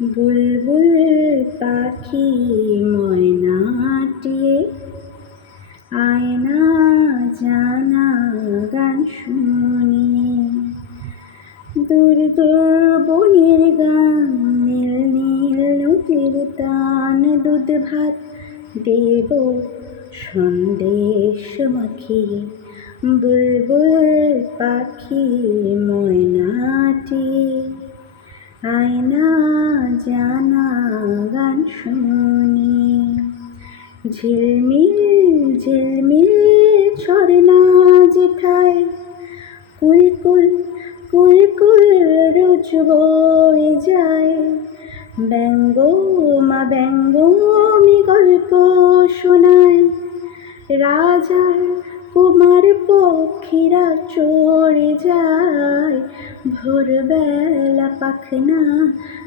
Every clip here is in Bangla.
বুলবুল পাখি ময়নাটিয়ে আয়না জানা গান শুনিয়ে দূর দূর বনের গান নীল নীল নদীর টান দুধ ভাত দেব সন্দেশ মাখিয়ে বুলবুল পাখি ময়নাটিয়ে আয়না জানা গান শুনি ঝিলমিল ঝিলমিল ঝরনা যেথায় কুলকুল কুলকুল রোজ বয়ে যায় ব্যঙ্গমা ব্যঙ্গমি গল্প শোনায় রাজার কুমার পক্ষীরা চড়ে যায় ভোরবেলা পাখনা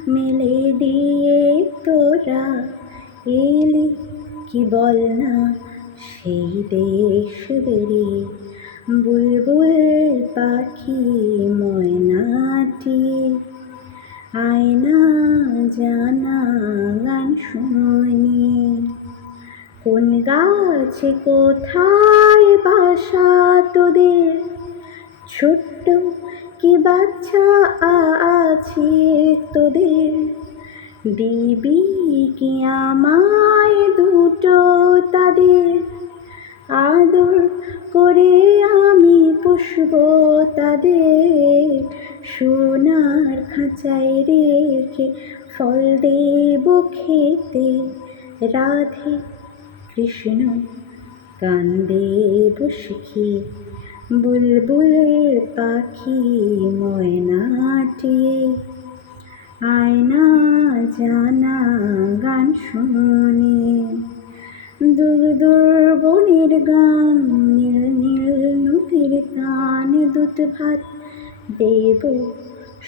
মেলে দিয়ে তোরা এলি কি বল না সেই দেশ বেরিয়ে বুলবুল পাখি ময়নাটি আয়না জানা গান শুনি কোন গাছে কোথায় বাসা তোদের ছোট্ট কি বাচ্চা আছে তোদের দিবি কি আমায় দুটো তাদের আদর করে আমি পুষব তাদের সোনার খাঁচায় রেখে ফল দেব খেতে রাধে কৃষ্ণ গান দেব শিখিয়ে বুলবুল পাখি ময়নাটি আয়না জানা গান শুনি দূর দূর বনের গান নীল নীল নদীর টান দুধ ভাত দেব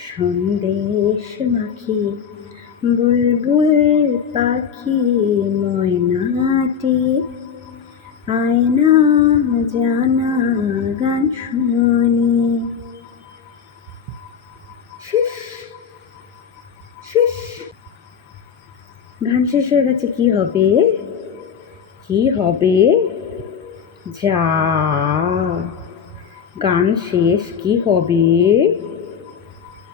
সন্দেশ মাখিয়ে বুলবুল পাখি ময়নাটি আয়না জানা গান শুনি শেষ শেষ গান শেষ হয়ে গেছে। কি হবে কি হবে যা গান শেষ কি হবে।